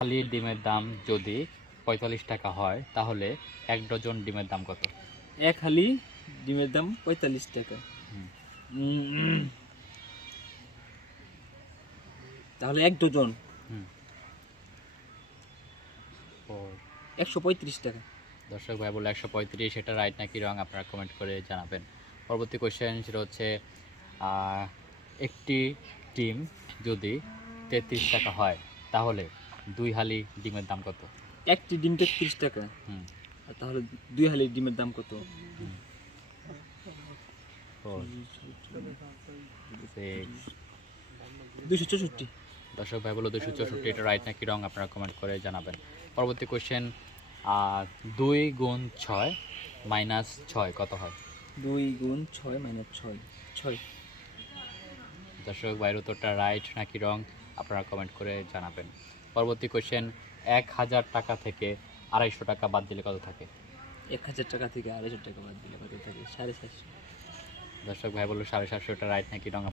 খালি ডিমের দাম যদি ৪৫ টাকা হয় তাহলে ১ ডজন ডিমের দাম কত? এক হালি ডিমের দাম ৪৫ টাকা। হুম। উম, তাহলে ১ ডজন হুম। ও ১৩৫ টাকা। দর্শক ভাই বললো ১৩৫, এটা রাইট নাকি রং আপনারা কমেন্ট করে জানাবেন। পরবর্তী কোয়েশ্চেন সেটা হচ্ছে একটি ডিম যদি ৩৩ টাকা হয় তাহলে ২ হালি ডিমের দাম কত? একটি ডিম ৩৩ টাকা। হুম। আর তাহলে ২ হালি ডিমের দাম কত? হুম। 4 6 264। দর্শক ভাই বলো 264, এটা রাইট নাকি রং আপনারা কমেন্ট করে জানাবেন। পরবর্তী কোয়েশ্চেন ২ গুণ ৬ মাইনাস ৬ কত হয়? ২ গুণ ৬ মাইনাস ৬ ৬। দর্শক ভাইয়ের উত্তরটা রাইট নাকি রং আপনারা কমেন্ট করে জানাবেন। পরবর্তী কোয়েশ্চেন ১,০০০ টাকা থেকে ২৫০ টাকা বাদ দিলে কত থাকে? ১,০০০ টাকা থেকে ২৫০ টাকা বাদ দিলে কত থাকে? ৭৫০। দর্শক ভাই বললো ৭৫০, এটা রাইট নাকি রং